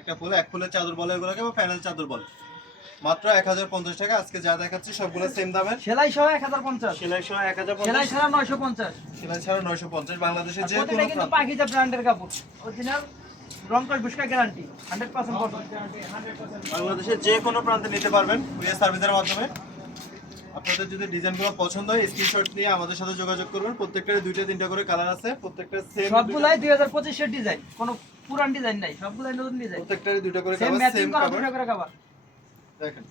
একটা ফুল, এক ফুলের চাদর বলে এগুলোকে, বা প্যানেল চাদর বলে। মাত্র 1050 টাকা। আজকে যা দেখাচ্ছি সবগুলো সেম দামের। সেলাই সহ 1050, সেলাই সহ 1050, সেলাই ছাড়া 950, সেলাই ছাড়া 950। বাংলাদেশের যে প্রত্যেকটা কোনো কিন্তু প্রান্ত, পাকিজা ব্র্যান্ডের কাপড়, অরিজিনাল রং কস বুশকা গ্যারান্টি 100% কটন। বাংলাদেশের যে কোনো প্রান্তে নিতে পারবেন কুরিয়ার সার্ভিসের মাধ্যমে। আপনাদের যদি ডিজাইনগুলো পছন্দ হয় স্ক্রিনশট নিয়ে আমাদের সাথে যোগাযোগ করবেন। প্রত্যেকটার দুইটা তিনটা করে কালার আছে, প্রত্যেকটা সেম, সবগুলাই 2025 এর ডিজাইন, কোনো পুরান ডিজাইন নাই, সবগুলাই নতুন ডিজাইন, প্রত্যেকটারই দুইটা করে সেম কালার, ম্যাচিং সেম করা, কালার। দুটো করে কভার। দেখেন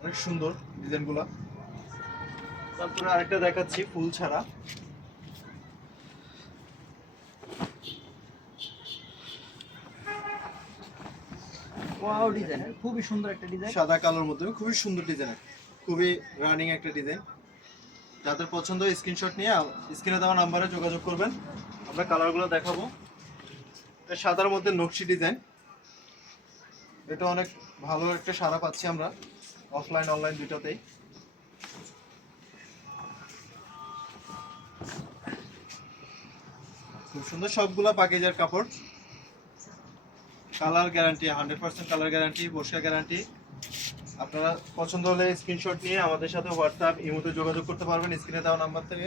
অনেক সুন্দর ডিজাইনগুলো। তারপরে আরেকটা দেখাচ্ছি ফুল ছাড়া। ওয়াও ডিজাইন, খুবই সুন্দর একটা ডিজাইন। সাদা কালোর মধ্যে খুবই সুন্দর ডিজাইন, খুবই রানিং একটা ডিজাইন। যাদের পছন্দ স্ক্রিনশট নিয়ে স্ক্রিনে দেওয়া নাম্বারে যোগাযোগ করবেন। আমরা কালারগুলো দেখাবো। এটা সাদার মধ্যে নকশি ডিজাইন, এটা অনেক ভালো একটা সাড়া পাচ্ছি আমরা অফলাইন অনলাইন দুটোতেই। খুব সুন্দর, সবগুলা পাকিজার কাপড়, কালার গ্যারান্টি 100% কালার গ্যারান্টি, বসকা গ্যারান্টি। আপনারা পছন্দ হলে স্ক্রিনশট নিয়ে আমাদের সাথে হোয়াটসঅ্যাপ ইমোতে যোগাযোগ করতে পারবেন স্ক্রিনে দেওয়া নাম্বার থেকে।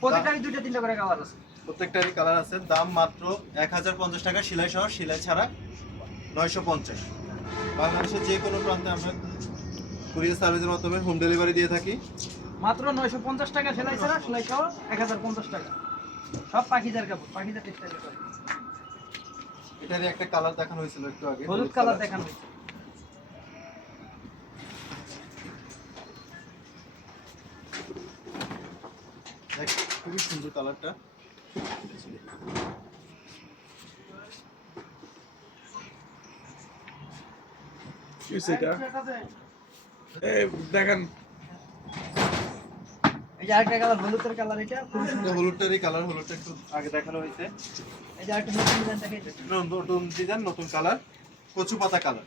প্রত্যেকটারই দুটো তিনটা করে কালার আছে, প্রত্যেকটারই কালার আছে। দাম মাত্র 1050 টাকা, সেলাই সহ, সেলাই ছাড়া 950। বাংলাদেশের যে কোনো প্রান্তে আমরা কুরিয়ার সার্ভিসের মাধ্যমে হোম ডেলিভারি দিয়ে থাকি। মাত্র 950 টাকা সেলাই ছাড়া, সেলাই সহ 1050 টাকা। সব পাকিজার কাপড়, পাকিজার টেক্সটাইল কাপড়। এটারই একটা কালার দেখানো হয়েছিল একটু আগে, হলুদ কালার দেখানো হয়েছে। খুবই সুন্দর কালারটা। দেখেন এই যে আরেকটা কালার, হলুদের কালার, এটা খুবই সুন্দর। হলুদটারই কালার, হলুদটা একটু আগে দেখানো হয়েছে। এই যে আরেকটা নতুন ডিজাইন দেখাইছে, নতুন ডিজাইন, নতুন কালার, কচু পাতা কালার।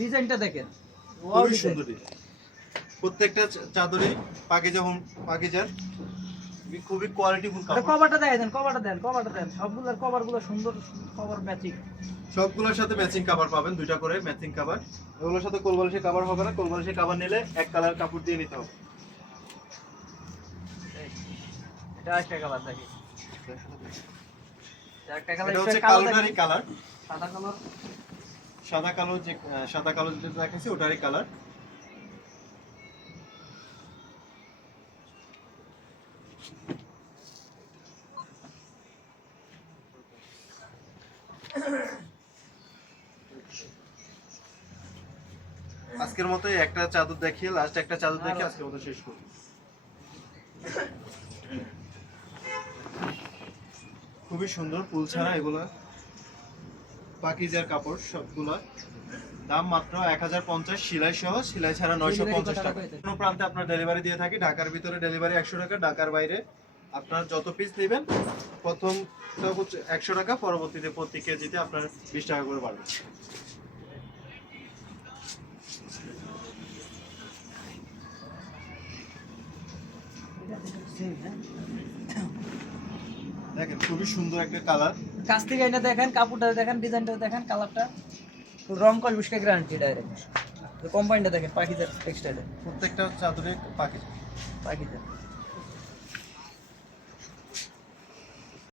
ডিজাইনটা দেখেন, খুবই সুন্দর ডিজাইন। প্রত্যেকটা চাদরে পাকিজার খুবই কোয়ালিটিফুল কাপড়। কভারটা দেন, কভারটা দেন, কভারটা দেন। সবগুলোর কভারগুলো সুন্দর, কভার ম্যাচিং। সবগুলোর সাথে ম্যাচিং কভার পাবেন, দুইটা করে ম্যাচিং কভার। এগুলোর সাথে কোলবালিশের কভার হবে না, কোলবালিশের কভার নিলে এক কালার কাপড় দিয়ে নিতে হবে। এটা আরেকটা কালার দেখি, আরেকটা কালার, এটা হচ্ছে এটা কালো কালোটারই দেখেন, কালার, সাদা কালার। সাদা কালো যেটা দেখাচ্ছি ওটারই কালার। আজকের মতো একটা চাদর দেখিয়ে, লাস্ট একটা চাদর দেখিয়ে আজকের মতো শেষ করব। খুবই সুন্দর ফুল ছাড়া এগুলা পাকিজার কাপড় সবগুলা। দাম মাত্র 1050, সেলাই সহ, সেলাই ছাড়া 950 টাকা। কোনো প্রান্তে আপনার ডেলিভারি দিয়ে থাকি। ঢাকার ভিতরে ডেলিভারি 100 টাকা, ঢাকার বাইরে আপনার যত পিস নেবেন প্রথম 100 টাকা, পরবর্তীতে প্রতি কেজিতে আপনার 20 টাকা করে বাড়বে। দেখেন খুবই সুন্দর একটা কালার। কাছ থেকে এনে দেখেন, কাপড়টা দেখেন, ডিজাইনটা দেখেন, কালারটা রং কস বুশকা গ্যারান্টি ডাইরেক্ট। কোম্পানিটা দেখেন, পাকিজার টেক্সটাইল, প্রত্যেকটা চাদরে পাখি। পাকিজার।